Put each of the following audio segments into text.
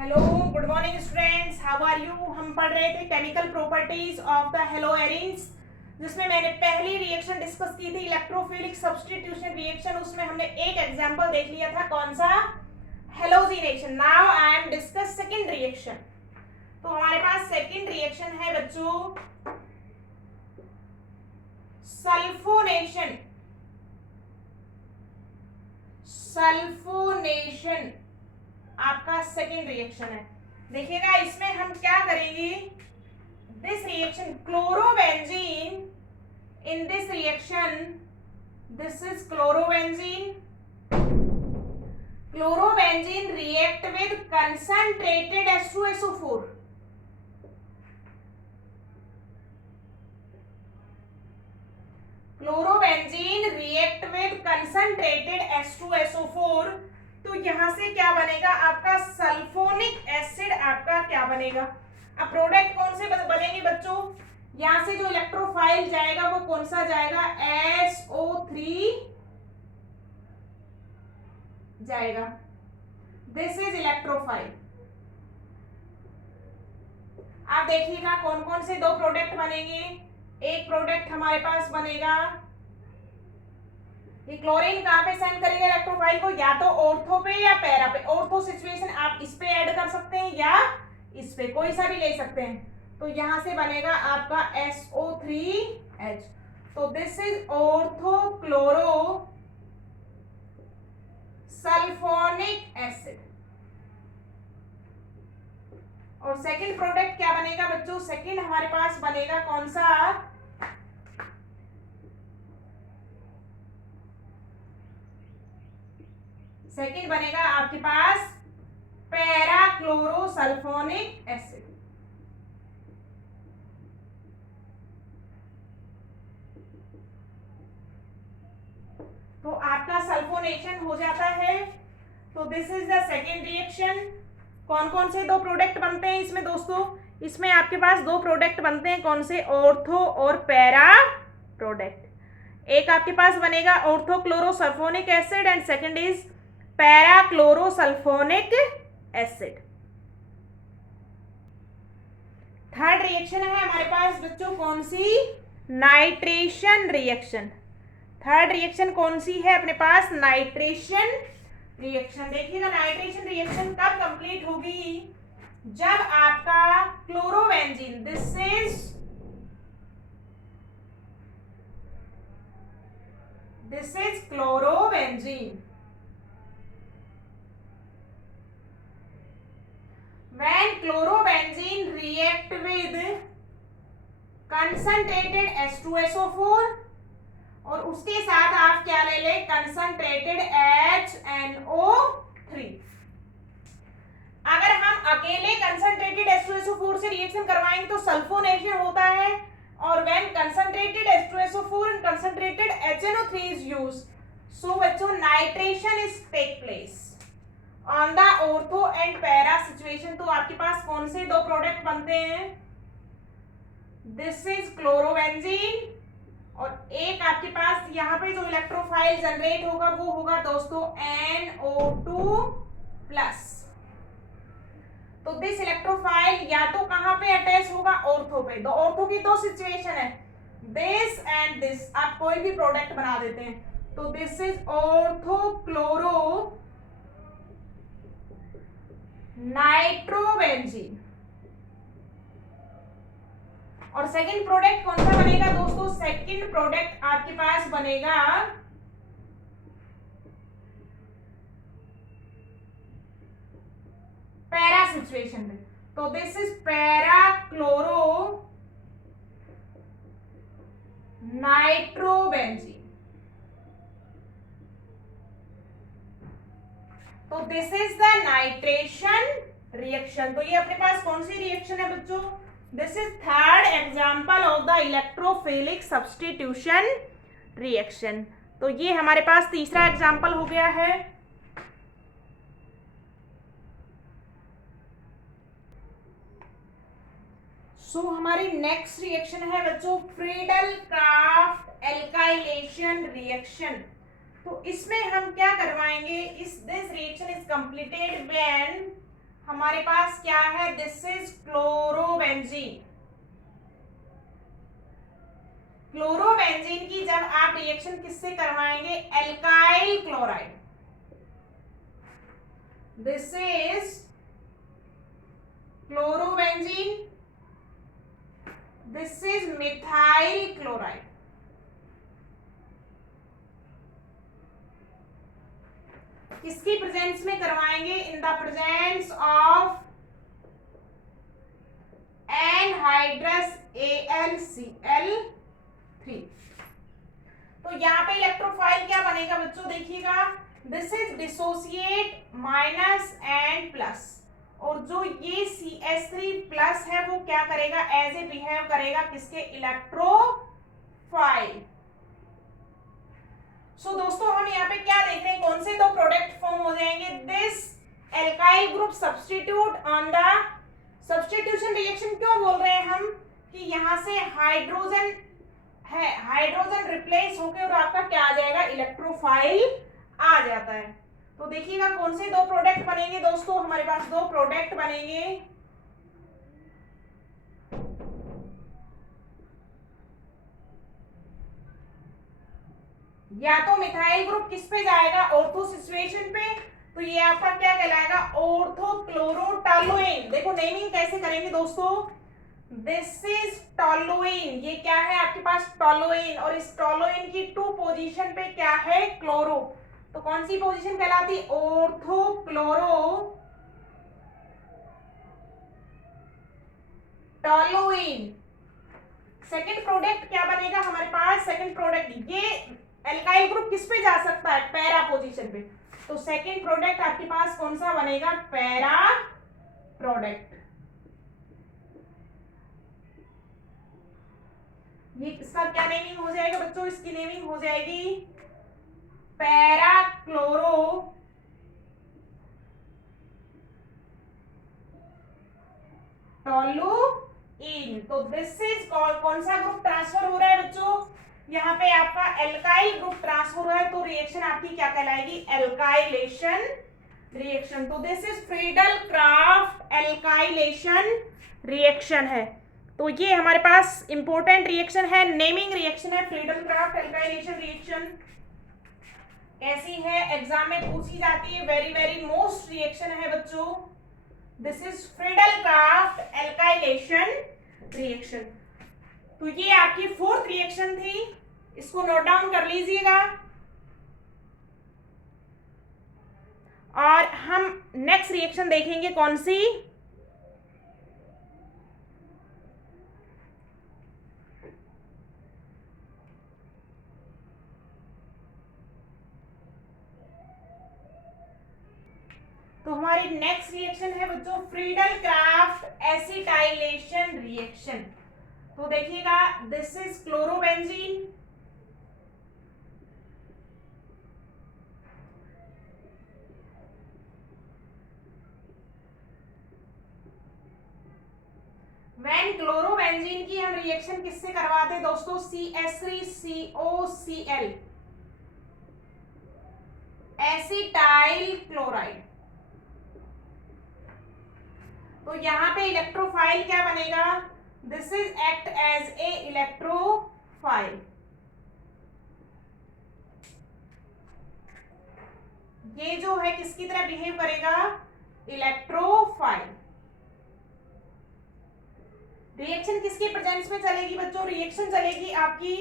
Hello, good morning students, how are you. हम पढ़ रहे थे chemical properties of the haloarenes, जिसमें मैंने पहली रिएक्शन डिस्कस की थी इलेक्ट्रोफिलिक सब्स्टिट्यूशन रिएक्शन। उसमें हमने एक एग्जांपल देख लिया था, कौन सा, halogenation. Now I am discuss second reaction. तो हमारे पास सेकंड रिएक्शन है बच्चों सल्फोनेशन। सल्फोनेशन आपका सेकंड रिएक्शन है। देखिएगा, इसमें हम क्या करेंगे, this reaction chlorobenzene, in this reaction this is chlorobenzene. Chlorobenzene react with concentrated H2SO4। Chlorobenzene react with concentrated H2SO4। तो यहां से क्या बनेगा, आपका सल्फोनिक एसिड आपका क्या बनेगा। अब प्रोडक्ट कौन से बनेंगे बच्चों, यहां से जो इलेक्ट्रोफाइल जाएगा वो कौन सा जाएगा, SO3 जाएगा। This is electrophile. आप देखिएगा कौन कौन से दो प्रोडक्ट बनेंगे। एक प्रोडक्ट हमारे पास बनेगा, ये क्लोरीन कहां पे सेंड करेगा इलेक्ट्रोफाइल को, या तो ऑर्थो पे या पैरा पे। ऑर्थो सिचुएशन आप इस पे ऐड कर सकते हैं या इस पे, कोई सा भी ले सकते हैं। तो यहां से बनेगा आपका SO3H। तो this is ortho chloro sulphonic acid. और सेकंड प्रोडक्ट क्या बनेगा बच्चों, सेकंड हमारे पास बनेगा कौन सा, सेकंड बनेगा आपके पास पैराक्लोरोसल्फोनिक एसिड। तो आपका सल्फोनेशन हो जाता है। तो this is the second reaction. कौन कौन से दो प्रोडक्ट बनते हैं इसमें दोस्तों, इसमें आपके पास दो प्रोडक्ट बनते हैं, कौन से, ऑर्थो और पैरा प्रोडक्ट। एक आपके पास बनेगा orthochlorosulphonic acid and second is parachlorosulphonic acid. Third reaction है हमारे पास बच्चों कौन सी, नाइट्रेशन रिएक्शन। थर्ड रिएक्शन कौन सी है अपने पास, नाइट्रेशन रिएक्शन। देखिएगा, नाइट्रेशन रिएक्शन कब कंप्लीट होगी, जब आपका chlorobenzene, this is chlorobenzene, when chlorobenzene react with concentrated H2SO4 और उसके साथ आप क्या ले ले, कंसंट्रेटेड HNO3। अगर हम अकेले कंसंट्रेटेड H2SO4 से रिएक्शन करवाएंगे तो सल्फोनेशन होता है, और when concentrated H2SO4 and concentrated HNO3 is used, so बच्चों nitration is take place on the ortho and para situation. तो आपके पास कौन से दो प्रोडक्ट बनते हैं, दिस इज क्लोरोबेंजीन, और एक आपके पास यहाँ पे जो इलेक्ट्रोफाइल जनरेट होगा वो होगा दोस्तों NO2+। तो दिस इलेक्ट्रोफाइल या तो कहां पे अटैच होगा, ऑर्थो पे। तो ऑर्थो की दो सिचुएशन है, दिस एंड दिस, आप कोई भी प्रोडक्ट बना देते हैं। तो दिस इज ऑर्थोक्लोरो नाइट्रोबेंजीन। और सेकंड प्रोडक्ट कौन सा बनेगा दोस्तों, सेकंड प्रोडक्ट आपके पास बनेगा पैरा सिचुएशन में। तो दिस इज पैराक्लोरो नाइट्रोबेंजीन। तो this is the nitration reaction. तो ये अपने पास कौन सी रिएक्शन है बच्चों, this is third example of the electrophilic substitution reaction. तो ये हमारे पास तीसरा एग्जांपल हो गया है। सो हमारी नेक्स्ट रिएक्शन है बच्चों फ्रीडल क्राफ्ट एल्काइलेशन रिएक्शन। तो इसमें हम क्या करवाएंगे, इस this reaction is completed when हमारे पास क्या है, दिस इज क्लोरोबेंजीन। क्लोरोबेंजीन की जब आप रिएक्शन किससे करवाएंगे, alkyl chloride. This is chlorobenzene, this is methyl chloride. किसकी प्रेजेंस में करवाएंगे, in the presence of anhydrous AlCl3। तो यहाँ पे इलेक्ट्रोफाइल क्या बनेगा बच्चों, देखिएगा, this is dissociate minus and plus, और जो ये CH3 प्लस है वो क्या करेगा, एज ए बिहेव करेगा किसके, इलेक्ट्रोफाइल। सो दोस्तों हम यहाँ पे क्या देख रहे हैं, कौन से दो प्रोडक्ट फॉर्म हो जाएंगे, this alkyl group substitute on the substitution reaction. क्यों बोल रहे हैं हम कि यहाँ से हाइड्रोजन है, हाइड्रोजन रिप्लेस होकर और आपका क्या आ जाएगा, इलेक्ट्रोफाइल आ जाता है। तो देखिएगा कौन से दो प्रोडक्ट बनेंगे दोस्तों, हमारे पास दो प्रोडक्ट बनेंगे, या तो मिथाइल ग्रुप किस पे जाएगा, ऑर्थो सिचुएशन पे, तो ये आपका क्या कहलाएगा, ऑर्थोक्लोरोटोलुइन। देखो नेमिंग कैसे करेंगे दोस्तों, दिस इज टोलुइन, ये क्या है आपके पास, टोलुइन, और इस टोलुइन की 2 पोजीशन पे क्या है, क्लोरो, तो कौन सी पोजीशन कहलाती, ऑर्थोक्लोरोटोलुइन। सेकंड प्रोडक्ट क्या बनेगा हमारे पास, सेकंड प्रोडक्ट, ये एल्काइल ग्रुप किस पे जा सकता है, पैरा पोजीशन पे, तो सेकंड प्रोडक्ट आपके पास कौन सा बनेगा, पैरा प्रोडक्ट। ये इसका क्या नेमिंग हो जाएगा बच्चों, इसकी नेमिंग हो जाएगी पैरा क्लोरो टोलुइन। तो दिस इज कौन सा ग्रुप ट्रांसफर हो रहा है बच्चों, यहाँ पे आपका एल्काइल ग्रुप ट्रांसफर हुआ है, तो रिएक्शन आपकी क्या कहलाएगी, एल्काइलेशन रिएक्शन। तो this is Friedel craft alkylation reaction है। तो ये हमारे पास इंपॉर्टेंट रिएक्शन है, नेमिंग रिएक्शन है, फ्रीडल क्राफ्ट एल्काइलेशन रिएक्शन। कैसी है, एग्जाम में पूछी जाती है, वेरी वेरी मोस्ट रिएक्शन है बच्चों। This is Friedel craft alkylation reaction. तो ये आपकी 4th रिएक्शन थी, इसको नोट डाउन कर लीजिएगा। और हम नेक्स्ट रिएक्शन देखेंगे कौन सी, तो हमारी नेक्स्ट रिएक्शन है बच्चों फ्रीडल क्राफ्ट एसिटाइलेशन रिएक्शन। तो देखिएगा, this is chlorobenzene, when chlorobenzene की हम रिएक्शन किससे करवाते हैं दोस्तों, CH3COCl एसिटाइल क्लोराइड। तो यहाँ पे इलेक्ट्रोफाइल क्या बनेगा, this is act as a electrophile. ये जो है किसकी तरह बिहेव करेगा, इलेक्ट्रोफाइल। रिएक्शन किसके प्रेजेंस में चलेगी बच्चों, रिएक्शन चलेगी आपकी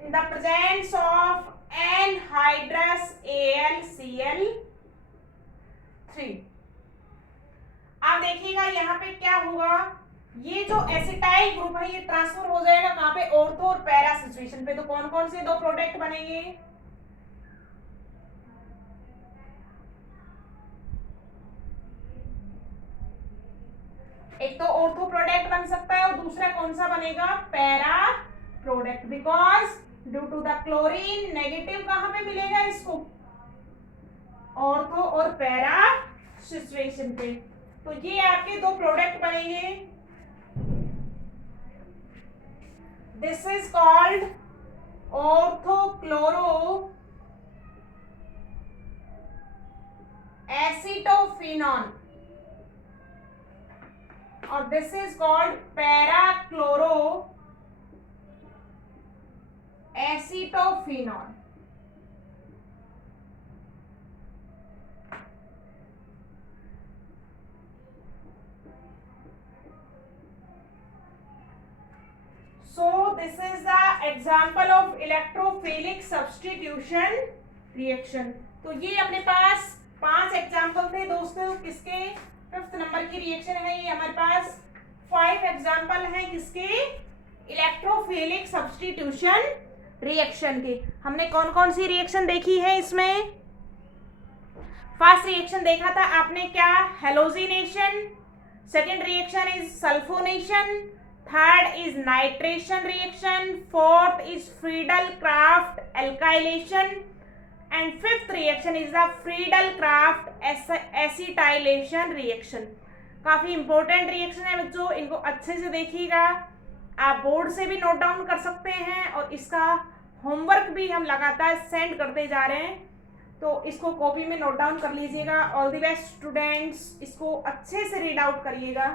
in the presence of anhydrous AlCl3। आप देखिएगा यहाँ पे क्या होगा, ये जो एसिटाइल ग्रुप है ये ट्रांसफर हो जाएगा कहाँ पे, ऑर्थो और पैरा सिचुएशन पे। तो कौन कौन से दो प्रोडक्ट बनेंगे, एक तो ऑर्थो प्रोडक्ट बन सकता है और दूसरा कौन सा बनेगा, para product, because due to the chlorine negative कहां पे मिलेगा इसको, ऑर्थो और पैरा सिचुएशन पे। तो ये आपके दो प्रोडक्ट बनेंगे, this is called orthochloro acetophenone और this is called parachloro acetophenol. So this is the example of electrophilic substitution reaction। तो ये अपने पास 5 एग्जाम्पल थे दोस्तों, किसके? 5th नंबर की रिएक्शन है ये हमारे पास। 5 एग्जाम्पल हैं किसके? इलेक्ट्रोफिलिक सब्स्टिट्यूशन रिएक्शन के। हमने कौन कौन सी रिएक्शन देखी है इसमें? फर्स्ट रिएक्शन देखा था आपने क्या? Halogenation. Second reaction is sulphonation. Third is nitration reaction. Fourth is Friedel-Crafts alkylation and fifth reaction is the Friedel-Crafts acetylation reaction. काफी इंपॉर्टेंट रिएक्शन है बच्चों, इनको अच्छे से देखिएगा। आप बोर्ड से भी नोट डाउन कर सकते हैं और इसका होमवर्क भी हम लगातार सेंड करते जा रहे हैं, तो इसको कॉपी में नोट डाउन कर लीजिएगा। ऑल द बेस्ट स्टूडेंट्स, इसको अच्छे से रीड आउट करिएगा।